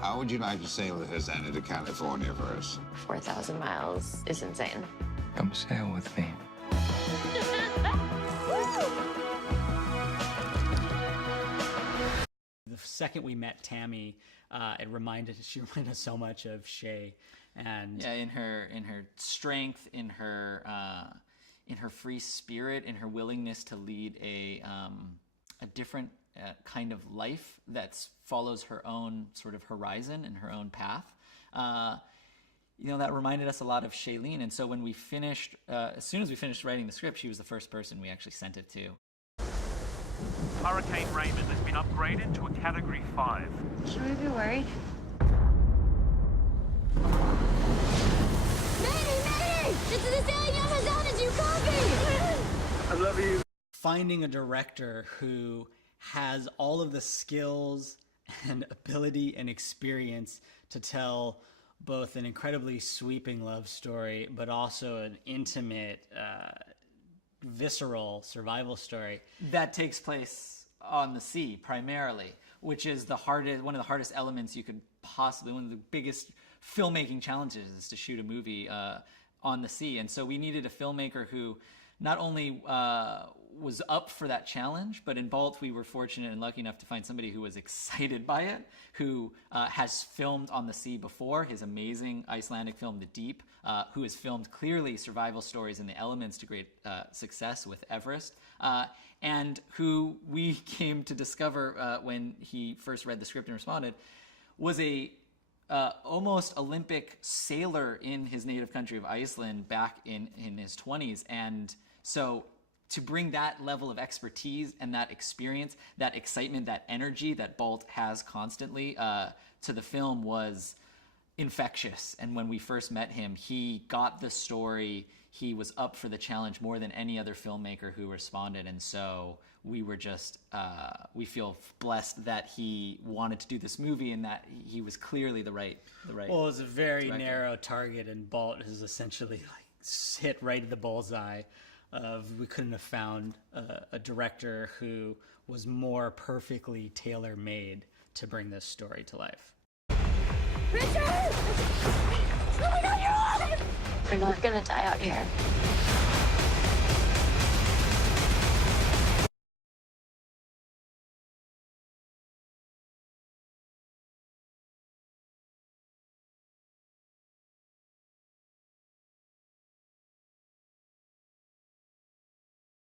How would you like to sail the Hosanna to California for us? 4,000 miles is insane. Come sail with me. The second we met Tammy, she reminded us so much of Shay, and yeah, in her strength, in her free spirit, in her willingness to lead a different kind of life that follows her own sort of horizon and her own path. That reminded us a lot of Shailene. And so when we finished, as soon as we finished writing the script, she was the first person we actually sent it to. Hurricane Raymond has been upgraded to a Category 5. Should we be worried? Mayday! This is the sailing of Hosanna, do you copy? I love you. Finding a director who has all of the skills and ability and experience to tell both an incredibly sweeping love story, but also an intimate, visceral survival story that takes place on the sea primarily, which is one of the hardest elements you could possibly, one of the biggest filmmaking challenges is to shoot a movie on the sea. And so we needed a filmmaker who not only was up for that challenge, but in Bolt we were fortunate and lucky enough to find somebody who was excited by it, who has filmed on the sea before, his amazing Icelandic film The Deep, who has filmed clearly survival stories and the elements to great success with Everest, and who we came to discover when he first read the script and responded, was a almost Olympic sailor in his native country of Iceland back in his 20s. And so to bring that level of expertise and that experience, that excitement, that energy that Bolt has constantly to the film was infectious. And when we first met him, he got the story. He was up for the challenge more than any other filmmaker who responded. And so we were just, we feel blessed that he wanted to do this movie and that he was clearly the right. Well, it was a very director. Narrow target, and Bolt is essentially hit right at the bullseye. We couldn't have found a director who was more perfectly tailor-made to bring this story to life. Richard! Oh my God, you're alive! We're not gonna die out here.